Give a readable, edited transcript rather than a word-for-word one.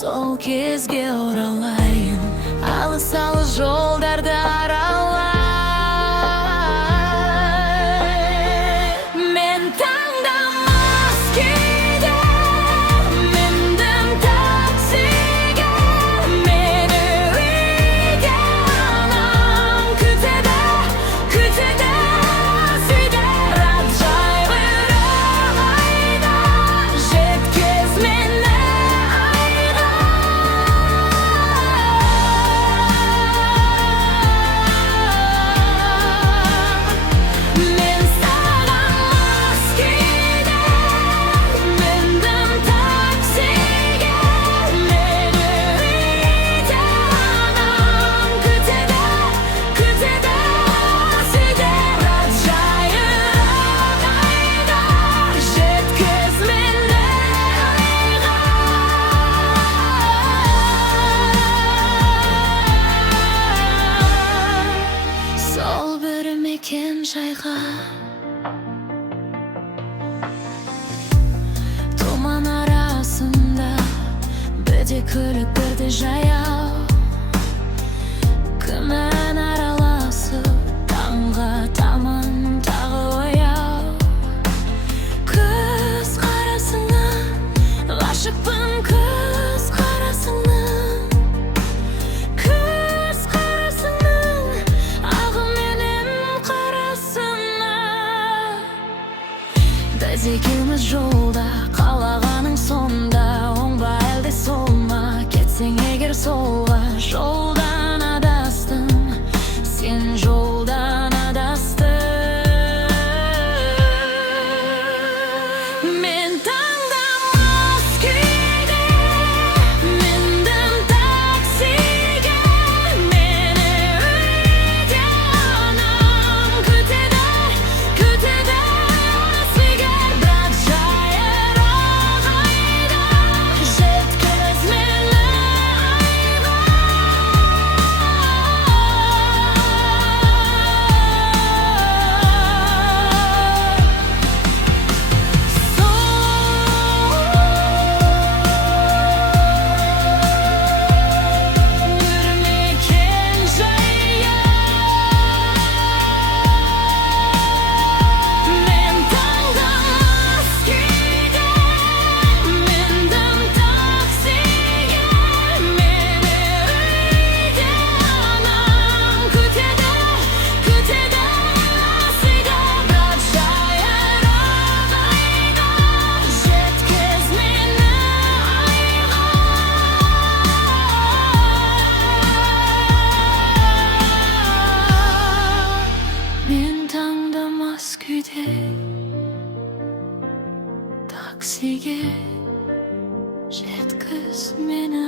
Сол кезге оралайын, алыс-алыс жолдарды аралай. Мен таңдамас күйде міндім таксиге, мені үйде анам күтеді, күтеді сүйде. Раджай айда жеткіз мені айға. Мен саған мас күйде міндім таксиге, мені үйде анам күтеді, күтеді сүйде. Раджай айда жеткіз мені айға. Сол бір мекен жайға тұман арасында бірде күлік бірде жаяу, күмән араласып таңға таман тағы ояу. Көз қарасыңнан ғашықпын, көз қарасыңнан, көз қарасыңнан ағыменен қарасыңа. Біз екеуміз жолда, қалағаның сонда, оң ба әлде сол ма? Кетсең егер солға, жолдан адастым, сен жолдан адастың. Мен таңдамас күйде міндім таксиге, мені үйде анам күтеді, күтеді сүйге. Раджай айда жеткіз мені айға. Бір мекен жайға мен таңдамас күйде міндім таксиге, мені үйде анам күтеді, күтеді сүйде. Раджай айда жеткіз мені айға. Мен таңдамас күйде таксиге жеткіз мені